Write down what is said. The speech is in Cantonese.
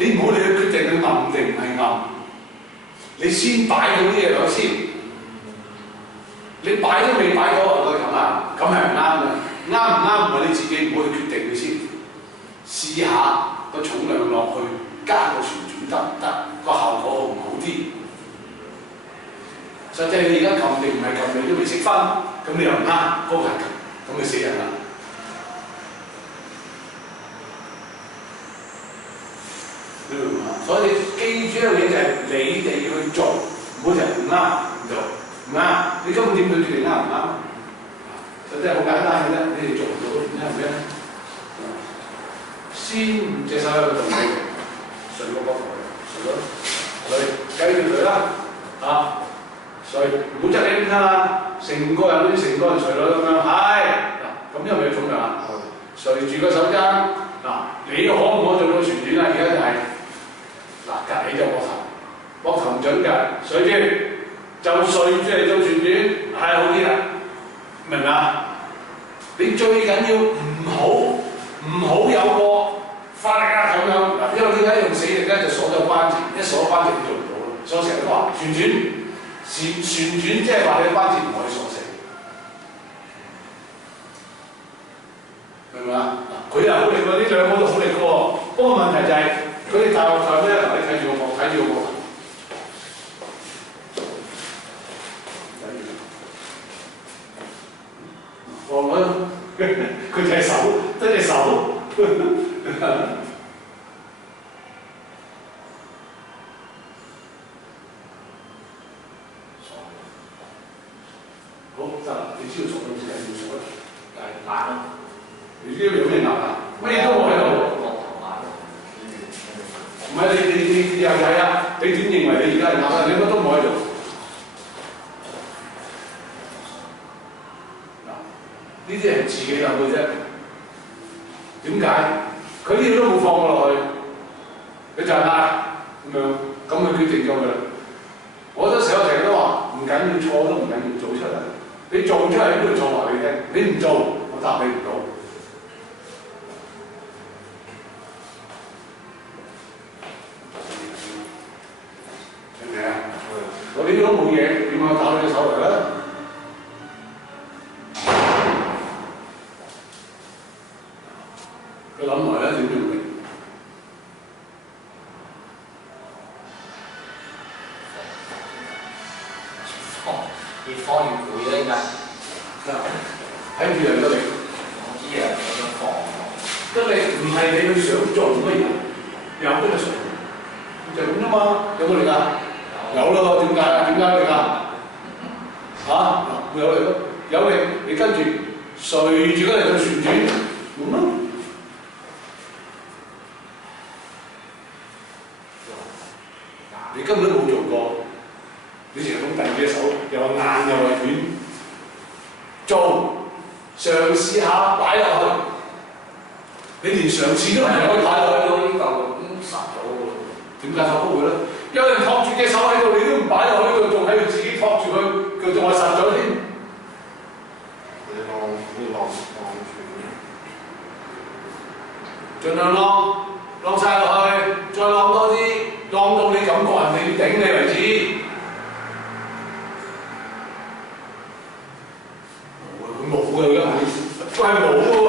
你唔好你去決定佢暗定唔係暗，你先擺到啲嘢落先。你擺都未擺到，佢咁啊，咁係唔啱嘅。啱唔啱唔係你自己唔好去決定佢先，試下個重量落去，加個旋轉得唔得？個效果好唔好啲？實際你而家撳定唔係撳，你都未識分，咁你又唔啱，嗰個係咁咪死人啦！你明唔明啊？所以你記住一樣嘢就係你哋要去做，唔好就唔啱唔做。唔啱，你根本點去決定啱唔啱？就真係好簡單嘅啫，你哋做唔到原因係咩咧？先隻手喺度動起，垂個膊頭，垂，繼續垂啦，垂，唔好側起邊啦，成個人垂落咁樣，係嗱，咁有冇重量啊？垂住個手踭，嗱，你可唔可以做到旋轉啊？而家就係嗱，趌起隻膊頭唔準㗎，垂住。就垂住嚟做旋轉係好啲啦，明唔明啊？你最緊要唔好有個發力啊咁樣嗱，因為點解用死力咧就鎖咗關節，一鎖關節你做唔到啦。所以成日都話旋轉即係話你嘅關節唔可以鎖死，明唔明啊？嗱，佢又好力喎，呢兩個都好力嘅喎，不過問題就係佢哋大鑊就咩？嗱，你睇住個膊。佢隻手，得隻手。好得啦，你知道做到時間要做啦，但係難咯。你知道有咩難啊？咩都冇喺度。唔係你又係啊？你點認為你而家係難啊？你乜都冇喺度。呢啲係自己諗嘅啫。點解？佢呢啲都冇放過落去，佢就係咁樣，咁佢決定咗佢啦。我覺得成日都話唔緊要錯都唔緊要做出嚟，你做出嚟邊度錯話你聽，你唔做我答你唔到。明唔明啊？我呢啲都冇嘢，點解打你隻手嚟咧？佢諗埋咧點用力？越放越攰啦，依家。睇住人個力。我知啊，我想放。得力唔係你去想做乜嘢，有得就就咁啫嘛。有冇力啊？有咯，點解啊？點解力啊？有力咯，有力你跟住隨住嗰嚟做旋轉，咁咯。你根本都冇做過，你成日咁遞隻手，又硬又係軟，做嘗試下擺落去，你連嘗試都唔可以擺落去，呢嚿已經實咗㗎喎。點解實會咧？有人托住隻手喺度，你都唔擺落去度，仲喺度自己托住佢，佢仲係實咗添。你浪住，盡量浪晒落去，再浪多啲，浪到你感覺人哋要頂你為止。佢冇㗎，而家係冇喎。